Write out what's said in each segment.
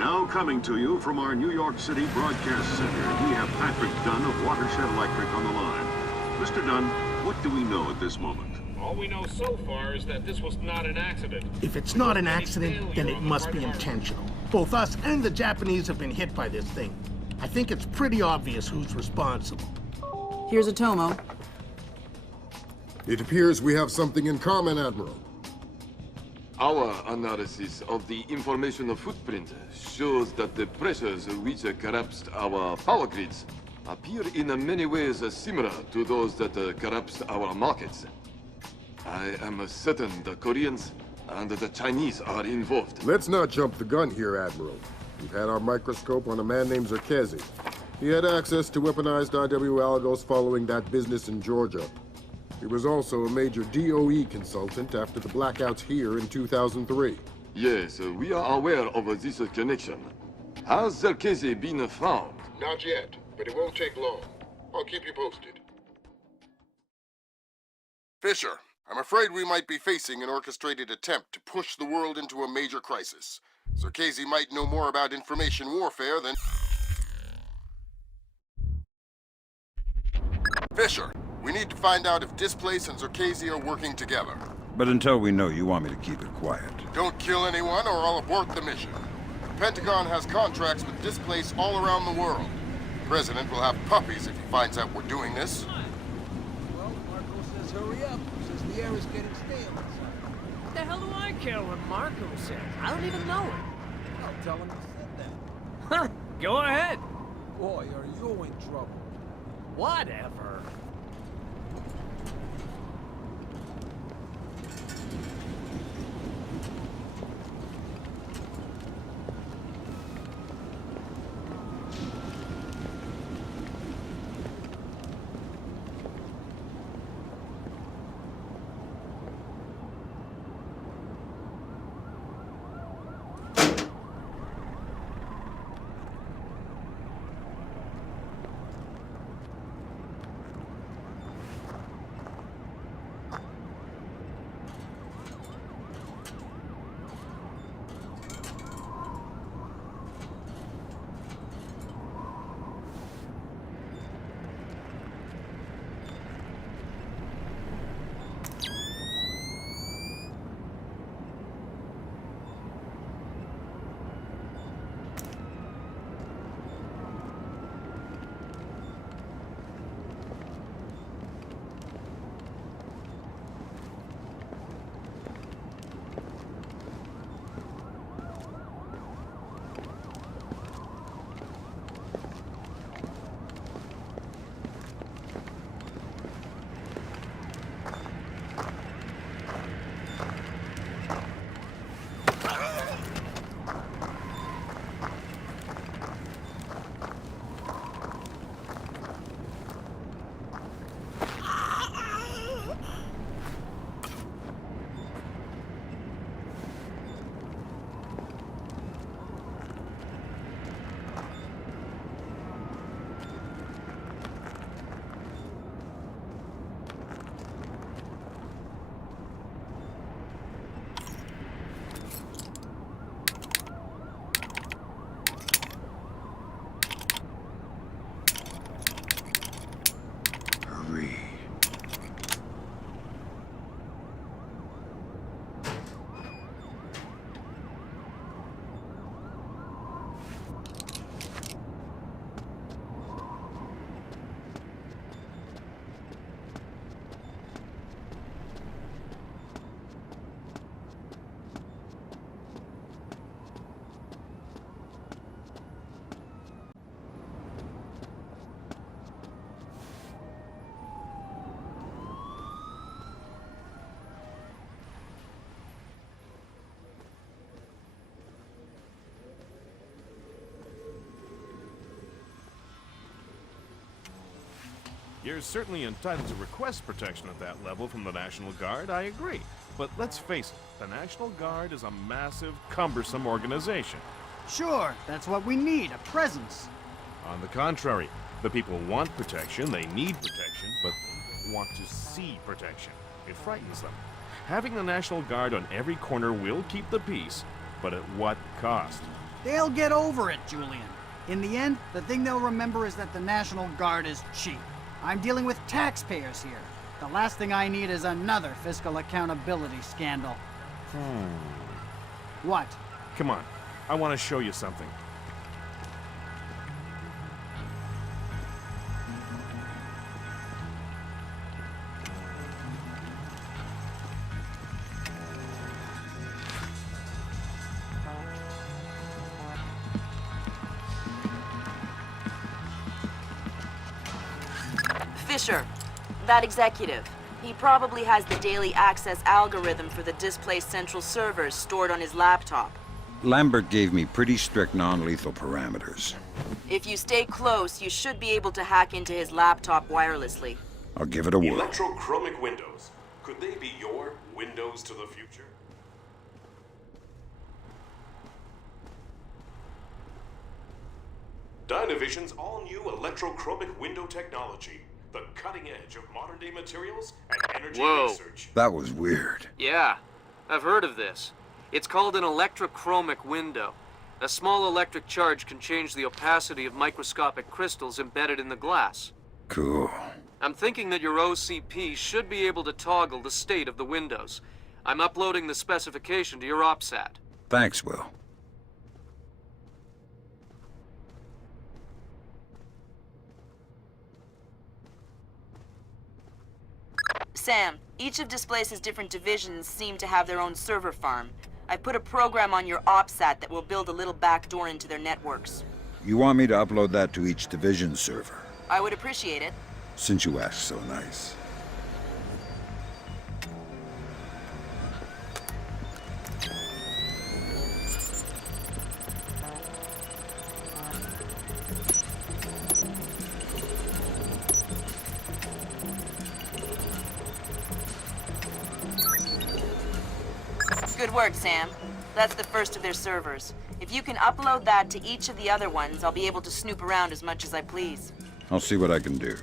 Now coming to you from our New York City Broadcast Center, we have Patrick Dunn of Watershed Electric on the line. Mr. Dunn, what do we know at this moment? All we know so far is that this was not an accident. If it's not an accident, then it must be intentional. Both us and the Japanese have been hit by this thing. I think it's pretty obvious who's responsible. Here's a Tomo. It appears we have something in common, Admiral. Our analysis of the information footprint shows that the pressures which collapsed our power grids appear in many ways similar to those that collapsed our markets. I am certain the Koreans and the Chinese are involved. Let's not jump the gun here, Admiral. We've had our microscope on a man named Clancy. He had access to weaponized IW algos following that business in Georgia. He was also a major DOE consultant after the blackouts here in 2003. Yes, we are aware of this connection. Has Clancy been found? Not yet, but it won't take long. I'll keep you posted. Fisher, I'm afraid we might be facing an orchestrated attempt to push the world into a major crisis. Clancy might know more about information warfare than... Fisher, we need to find out if Displace and Clancy are working together. But until we know, you want me to keep it quiet. Don't kill anyone or I'll abort the mission. The Pentagon has contracts with Displace all around the world. The President will have puppies if he finds out we're doing this. Well, Marco says hurry up. Says the air is getting stale inside. What the hell do I care what Marco says? I don't even know him. I'll tell him you said that. Huh, go ahead. Boy, are you in trouble. Whatever. You're certainly entitled to request protection at that level from the National Guard, I agree. But let's face it, the National Guard is a massive, cumbersome organization. Sure, that's what we need, a presence. On the contrary, the people want protection, they need protection, but they want to see protection. It frightens them. Having the National Guard on every corner will keep the peace, but at what cost? They'll get over it, Julian. In the end, the thing they'll remember is that the National Guard is cheap. I'm dealing with taxpayers here. The last thing I need is another fiscal accountability scandal. What? Come on. I want to show you something. Fisher, that executive. He probably has the daily access algorithm for the Displace Central servers stored on his laptop. Lambert gave me pretty strict non-lethal parameters. If you stay close, you should be able to hack into his laptop wirelessly. I'll give it a whirl. Electrochromic windows. Could they be your windows to the future? Dynavision's all-new electrochromic window technology. The cutting edge of modern-day materials and energy research. That was weird. Yeah, I've heard of this. It's called an electrochromic window. A small electric charge can change the opacity of microscopic crystals embedded in the glass. Cool. I'm thinking that your OCP should be able to toggle the state of the windows. I'm uploading the specification to your OPSAT. Thanks, Will. Sam, each of Displace's different divisions seem to have their own server farm. I put a program on your OPSAT that will build a little backdoor into their networks. You want me to upload that to each division server? I would appreciate it. Since you asked so nice. Good work, Sam. That's the first of their servers. If you can upload that to each of the other ones, I'll be able to snoop around as much as I please. I'll see what I can do.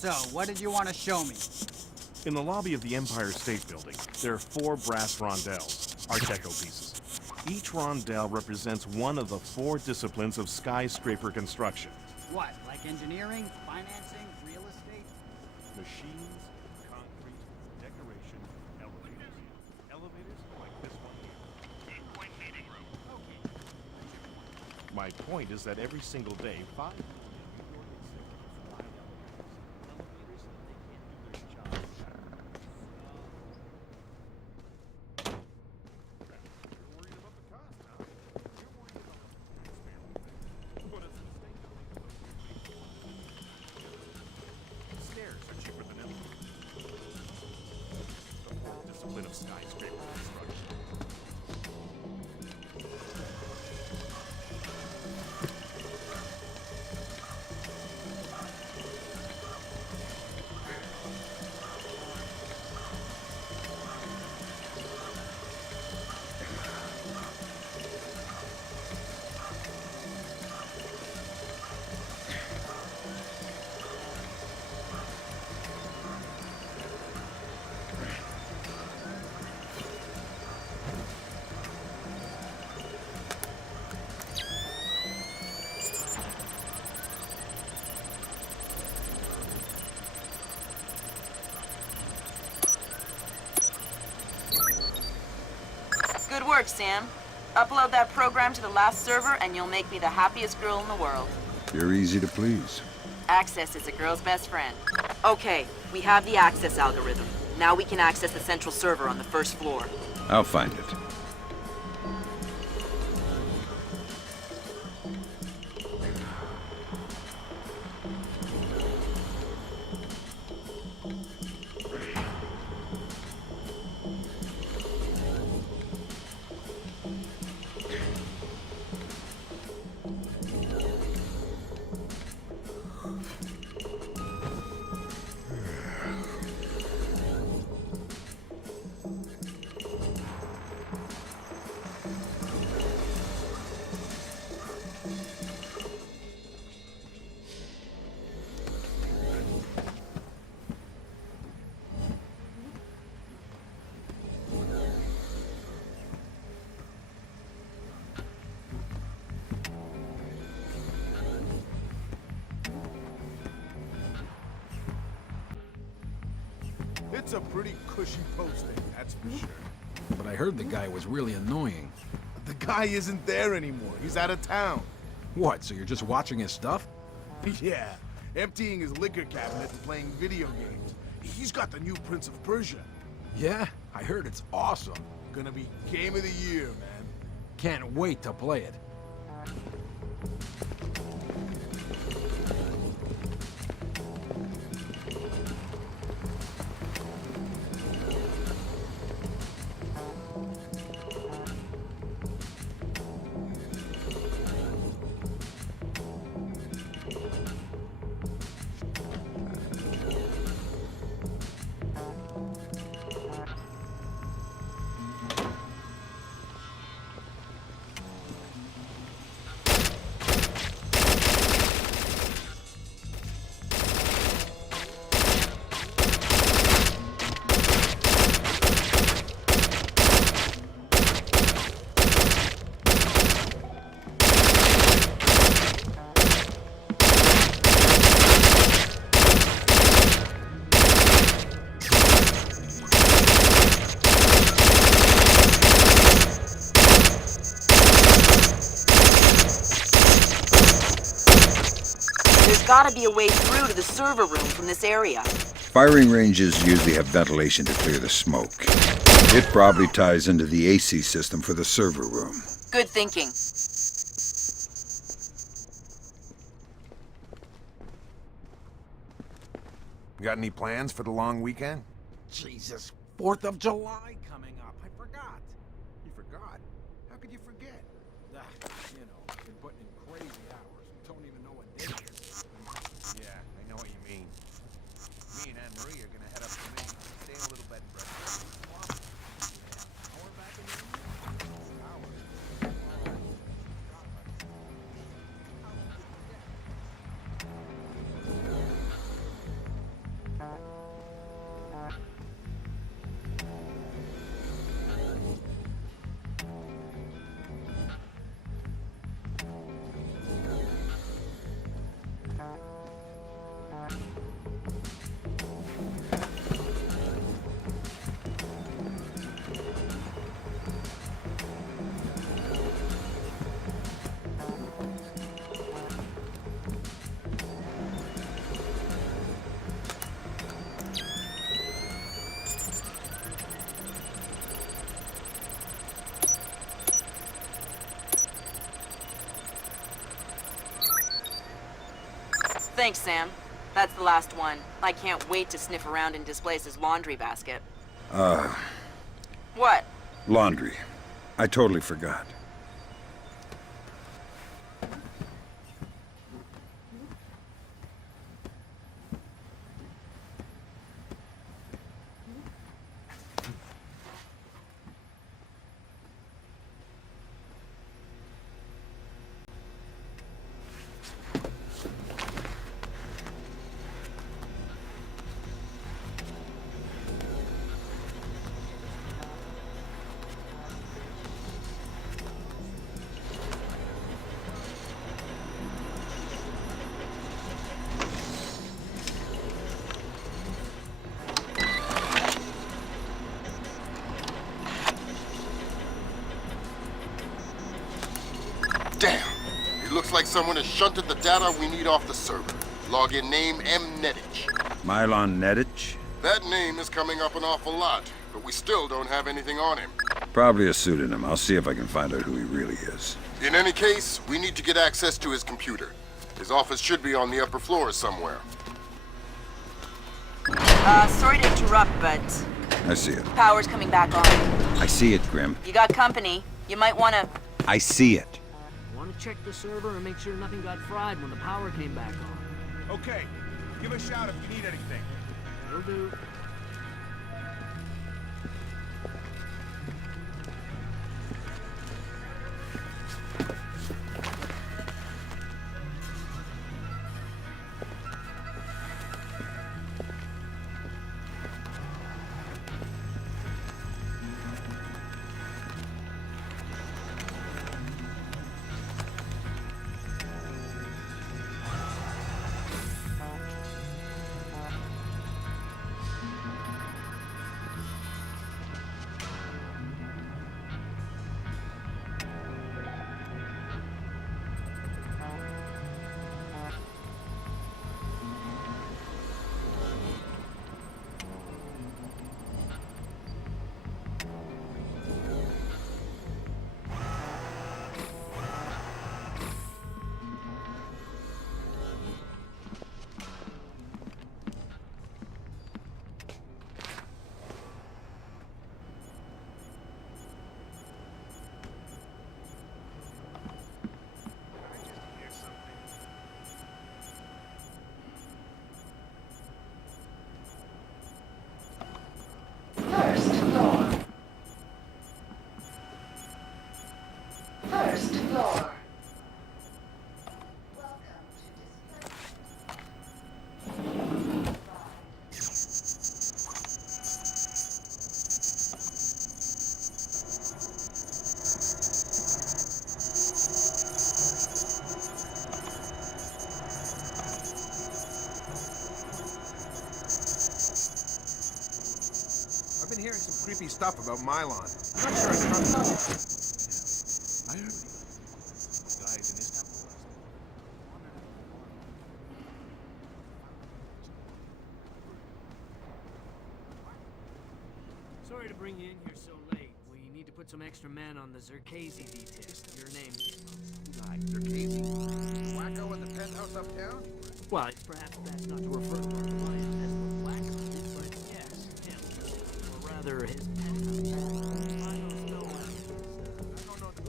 So, what did you want to show me? In the lobby of the Empire State Building, there are 4 brass rondelles, Art Deco pieces. Each rondelle represents one of the 4 disciplines of skyscraper construction. What, like engineering, financing, real estate? Machines, concrete, decoration, elevators. Elevators like this one here. 8-point meeting room. Okay. My point is that every single day, 5 skyscraper construction. Good work, Sam. Upload that program to the last server and you'll make me the happiest girl in the world. You're easy to please. Access is a girl's best friend. Okay, we have the access algorithm. Now we can access the central server on the first floor. I'll find it. It's a pretty cushy posting, that's for sure. But I heard the guy was really annoying. The guy isn't there anymore. He's out of town. What, so you're just watching his stuff? Yeah, emptying his liquor cabinet and playing video games. He's got the new Prince of Persia. Yeah, I heard it's awesome. Gonna be game of the year, man. Can't wait to play it. There's gotta be a way through to the server room from this area. Firing ranges usually have ventilation to clear the smoke. It probably ties into the AC system for the server room. Good thinking. Got any plans for the long weekend? Jesus, 4th of July coming up. I forgot. You forgot? How could you forget? Ah, you know, been putting in crazy hours. Don't even know what day it is. Yeah, I know what you mean. Me and Anne Marie are gonna head up to Maine, stay a little bed and breakfast. Yeah, hour back in the Thanks, Sam. That's the last one. I can't wait to sniff around in Displace's laundry basket. What? Laundry. I totally forgot. Damn! It looks like someone has shunted the data we need off the server. Login name M. Nedich. Mylon Nedich? That name is coming up an awful lot, but we still don't have anything on him. Probably a pseudonym. I'll see if I can find out who he really is. In any case, we need to get access to his computer. His office should be on the upper floor somewhere. Sorry to interrupt, but I see it. power's coming back on. I see it, Grim. You got company. You might wanna... I see it. Want to check the server and make sure nothing got fried when the power came back on. Okay, give a shout if you need anything. Will do. First floor. I've been hearing some creepy stuff about Mylon. I'm not sure I trust him. I heard guys in his Sorry to bring you in here so late. We need to put some extra men on the Zerkazy detail. Your name. Zerkazy? The wacko in the penthouse uptown? Well, perhaps best not to refer to our client as the Black Hunted, but yes, him. Or rather, his penthouse. I don't know what it is. I don't know the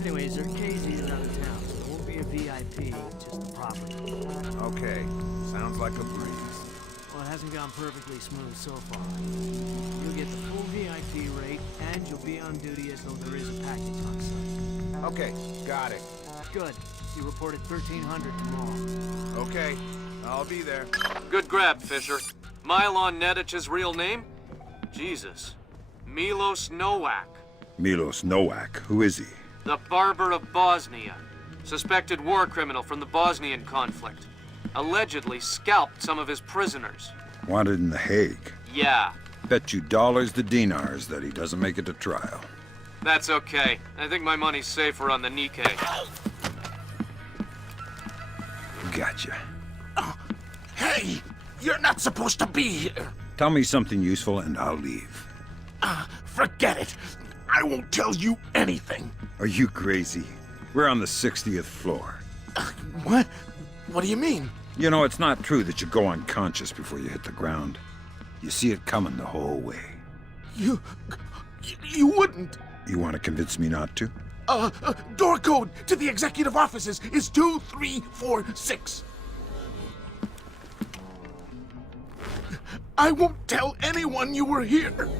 Anyway, Zerkazy is out of town, so it won't be a VIP, just a property. Okay, sounds like a breeze. Well, it hasn't gone perfectly smooth so far. You'll get the full VIP rate, and you'll be on duty as though there is a package on site. Okay, got it. Good. You reported 1300 tomorrow. Okay, I'll be there. Good grab, Fisher. Mylon Nedich's real name? Jesus. Milos Nowak. Milos Nowak. Who is he? The Barber of Bosnia. Suspected war criminal from the Bosnian conflict. Allegedly scalped some of his prisoners. Wanted in The Hague. Yeah. Bet you dollars to dinars that he doesn't make it to trial. That's okay. I think my money's safer on the Nikkei. Gotcha. Hey! You're not supposed to be here! Tell me something useful and I'll leave. Forget it! I won't tell you anything! Are you crazy? We're on the 60th floor. What? What do you mean? You know, it's not true that you go unconscious before you hit the ground. You see it coming the whole way. You wouldn't. You want to convince me not to? Door code to the executive offices is 2346. I won't tell anyone you were here.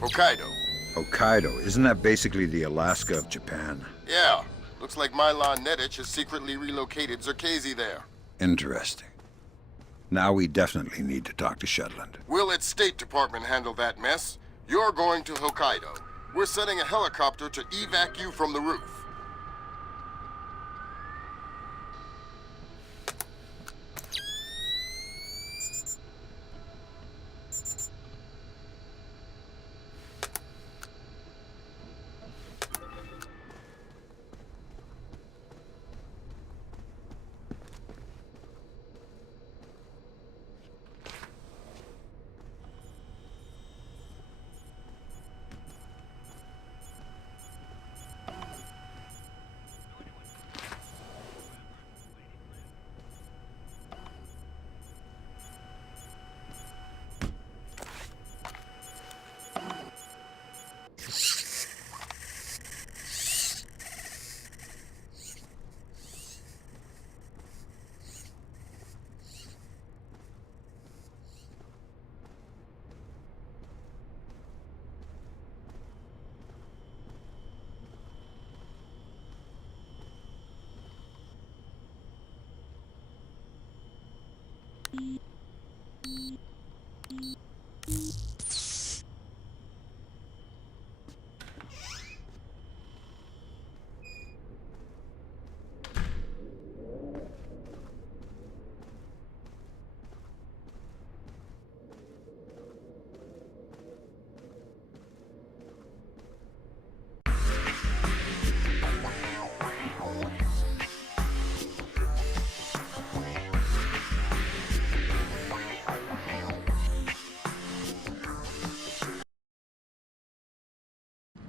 Hokkaido. Hokkaido, isn't that basically the Alaska of Japan? Yeah. Looks like Milan Nedich has secretly relocated Zerkezi there. Interesting. Now we definitely need to talk to Shetland. We'll let State Department handle that mess. You're going to Hokkaido. We're sending a helicopter to evac you from the roof.